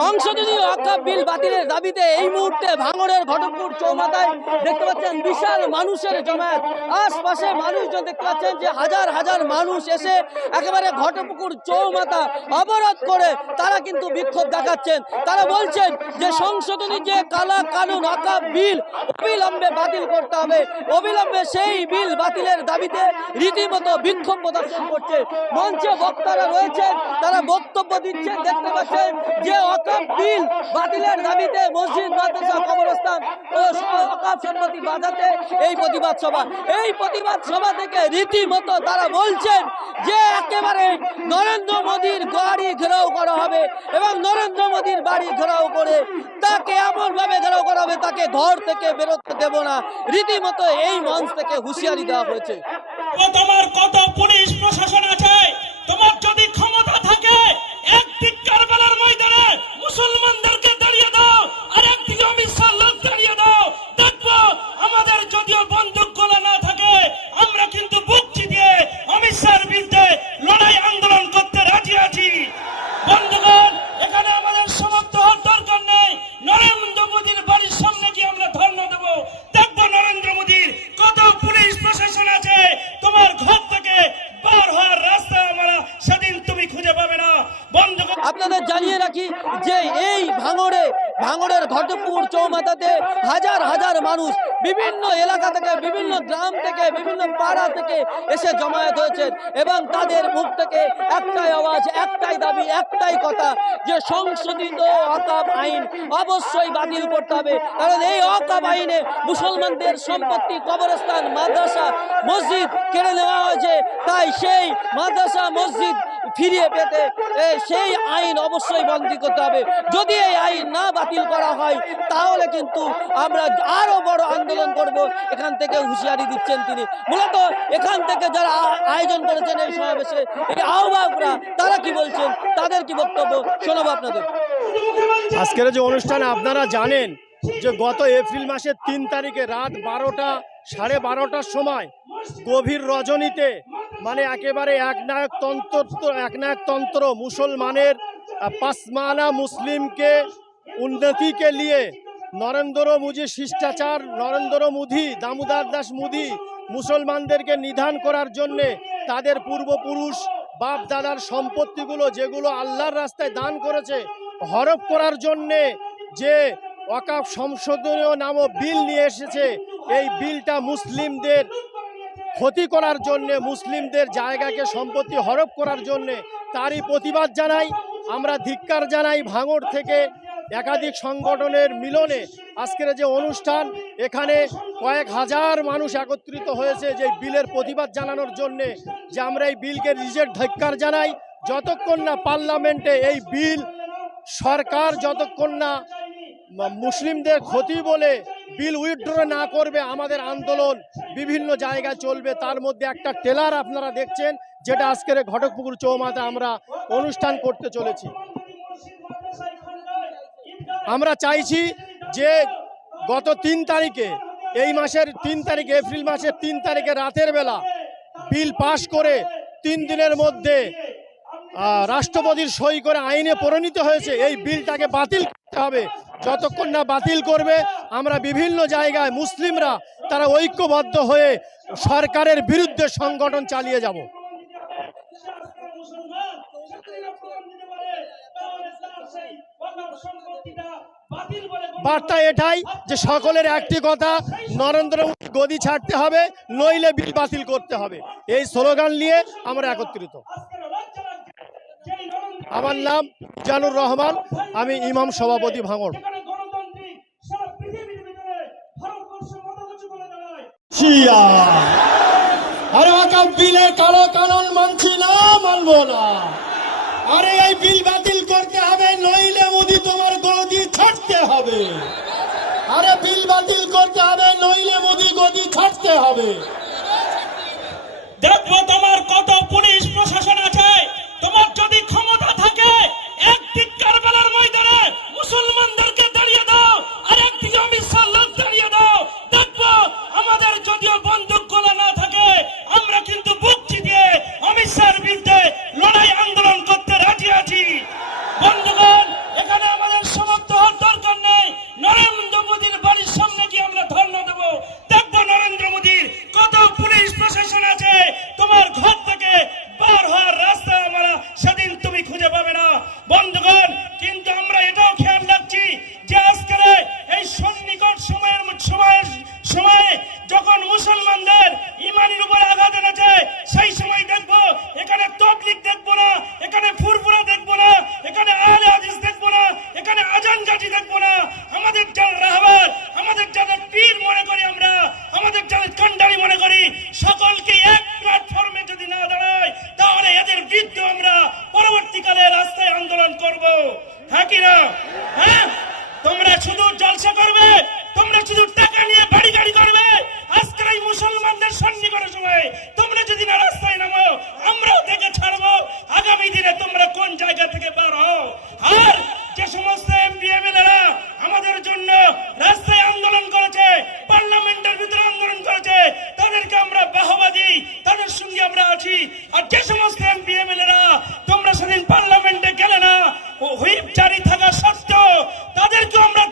সংশোধনী ওয়াকাফ বিল বাতিলের দাবিতে এই মুহূর্তে ভাঙড়ের ঘটকপুর চৌমাথায় দেখতে পাচ্ছেন বিশাল মানুষের জমায়েত। আশপাশে মানুষজন দেখতে পাচ্ছেন যে হাজার হাজার মানুষ এসে একেবারে ঘটপুকুর চৌমাথা অবরোধ করে তারা কিন্তু বিক্ষোভ দেখাচ্ছেন। তারা বলছেন যে সংশোধনী যে কালা কানুন ওয়াকাফ বিল অবিলম্বে বাতিল করতে হবে। অবিলম্বে সেই বিল বাতিলের দাবিতে রীতিমতো বিক্ষোভ প্রদর্শন করছে। মঞ্চে বক্তারা রয়েছেন, তারা বক্তব্য দিচ্ছেন, দেখতে পাচ্ছেন যে অকাপ বিল বাতিলের দাবিতে মসজিদ বাজাতে এই প্রতিবাদ সভা। এই প্রতিবাদ সভা থেকে রীতিমতো তারা বলছেন যে একেবারে নরেন্দ্র মোদীর গাড়ি ঘেরাও করা হবে এবং নরেন্দ্র মোদীর করে তাকে এমন ভাবে ঘেরাও করা হবে, তাকে ঘর থেকে বেরোতে দেব না। রীতিমতো এই মঞ্চ থেকে হুঁশিয়ারি দেওয়া হয়েছে। কত পুলিশ প্রশাসন আছে। আপনাদের জানিয়ে রাখি যে এই ভাঙড়ে, ভাঙড়ের ঘটপুর চৌমাথাতে হাজার হাজার মানুষ বিভিন্ন এলাকা থেকে, বিভিন্ন গ্রাম থেকে, বিভিন্ন পাড়া থেকে এসে জমায়েত হয়েছেন এবং তাদের মুখ থেকে একটাই আওয়াজ, একটাই দাবি, একটাই কথা যে সংশোধিত অকাব আইন অবশ্যই বাতিল করতে হবে। কারণ এই অকাব আইনে মুসলমানদের সম্পত্তি, কবরস্থান, মাদ্রাসা, মসজিদ কেড়ে নেওয়া হয়েছে। তাই সেই মাদ্রাসা, মসজিদ ফিরিয়ে পেতে সেই আইন অবশ্যই বন্দী করতে হবে। যদি এই আইন না বাতিল করা হয়, তাহলে কিন্তু আমরা আরও বড় আন্দোলন করব। এখান থেকে হুঁশিয়ারি দিচ্ছেন তিনি। মূলত এখান থেকে যারা আয়োজন করেছেন এই সমাবেশে, এই আহ্বায়করা, তারা কি বলছেন? তাদের কি বক্তব্য? শোনাবো আপনাদের। আজকের যে অনুষ্ঠান আপনারা জানেন যে গত এপ্রিল মাসের তিন তারিখে রাত বারোটা, সাড়ে বারোটার সময় গভীর রজনীতে মানে একেবারে একনায়ক তন্ত্র একনায়ক তন্ত্র মুসলমানের পাসমানা মুসলিমকে, উন্নতিকে নিয়ে নরেন্দ্র মুজি শিষ্টাচার, নরেন্দ্র মুদি, দামোদর দাস মুদি মুসলমানদেরকে নিধান করার জন্যে তাদের পূর্বপুরুষ বাপ দাদার সম্পত্তিগুলো যেগুলো আল্লাহর রাস্তায় দান করেছে, হরপ করার জন্যে যে ওয়াকাফ সংশোধনীয় নামক বিল নিয়ে এসেছে, এই বিলটা মুসলিমদের ক্ষতি করার জন্যে, মুসলিমদের জায়গাকে সম্পত্তি হরপ করার জন্যে তারই প্রতিবাদ জানাই। আমরা ধিক্কার জানাই ভাঙড় থেকে একাধিক সংগঠনের মিলনে। আজকের যে অনুষ্ঠান, এখানে কয়েক হাজার মানুষ একত্রিত হয়েছে যে বিলের প্রতিবাদ জানানোর জন্যে, যে আমরা এই বিলকে রিজেক্ট ধিক্কার জানাই। যতক্ষণ না পার্লামেন্টে এই বিল, সরকার যতক্ষণ না মুসলিমদের ক্ষতি বলে বিল উইথড্র না করবে আমাদের আন্দোলন। বিভিন্ন জায়গায় চলবে। তার মধ্যে একটা টেলার আপনারা দেখছেন, যেটা আজকের ঘটকপুকুর চৌমাতে আমরা অনুষ্ঠান করতে চলেছি। আমরা চাইছি যে গত তিন তারিখে, এই মাসের তিন তারিখে, এপ্রিল মাসের তিন তারিখে রাতের বেলা বিল পাশ করে তিন দিনের মধ্যে রাষ্ট্রপতির সই করে আইনে পরিণত হয়েছে। এই বিলটাকে বাতিল করতে হবে। যতক্ষণ না বাতিল করবে, আমরা বিভিন্ন জায়গায় মুসলিমরা তারা ঐক্যবদ্ধ হয়ে সরকারের বিরুদ্ধে সংগঠন চালিয়ে যাব। বার্তা এটাই যে সকলের একটি কথা, নরেন্দ্র মোদী গদি ছাড়তে হবে, নইলে বিল বাতিল করতে হবে। এই স্লোগান নিয়ে আমরা একত্রিত। আমার নাম জানুর রহমান, আমি ইমাম সভাপতি ভাঙড়। শিয়া আরে ওয়াকাফ বিলে কালো কানুন মানছি না, মানবো না। আরে এই বিল বাতিল করতে হবে, নইলে মোদি তোমার গদি ছাড়তে হবে। আরে বিল বাতিল করতে হবে, নইলে মোদি গদি ছাড়তে হবে। দেখব তোমার মুসলমানদের ইমানের উপর আঘাত এনেছে। সেই সময় দেখব, এখানে তবলিক দেখব না, এখানে ফুরফুরা দেখব না, এখানে আহলে হাদিস দেখব না, এখানে আজান গাজি দেখব না। আমাদের যারা রাহবার সত্ত্বেও তাদেরকে আমরা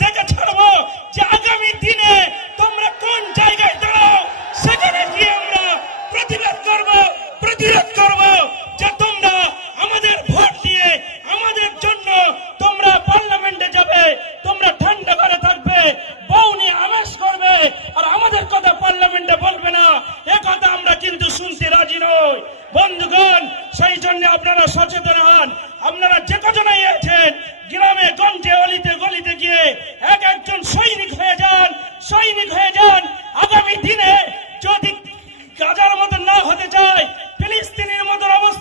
সচেতন হন আপনারা যে কজনাই আছেন, গ্রামে, গঞ্জে, অলিতে, গলিতে গিয়ে এক একজন সৈনিক হয়ে যান, সৈনিক হয়ে যান। আগামী দিনে যদি গাজার মতো না হতে চায়, ফিলিস্তিনের মতো অবস্থা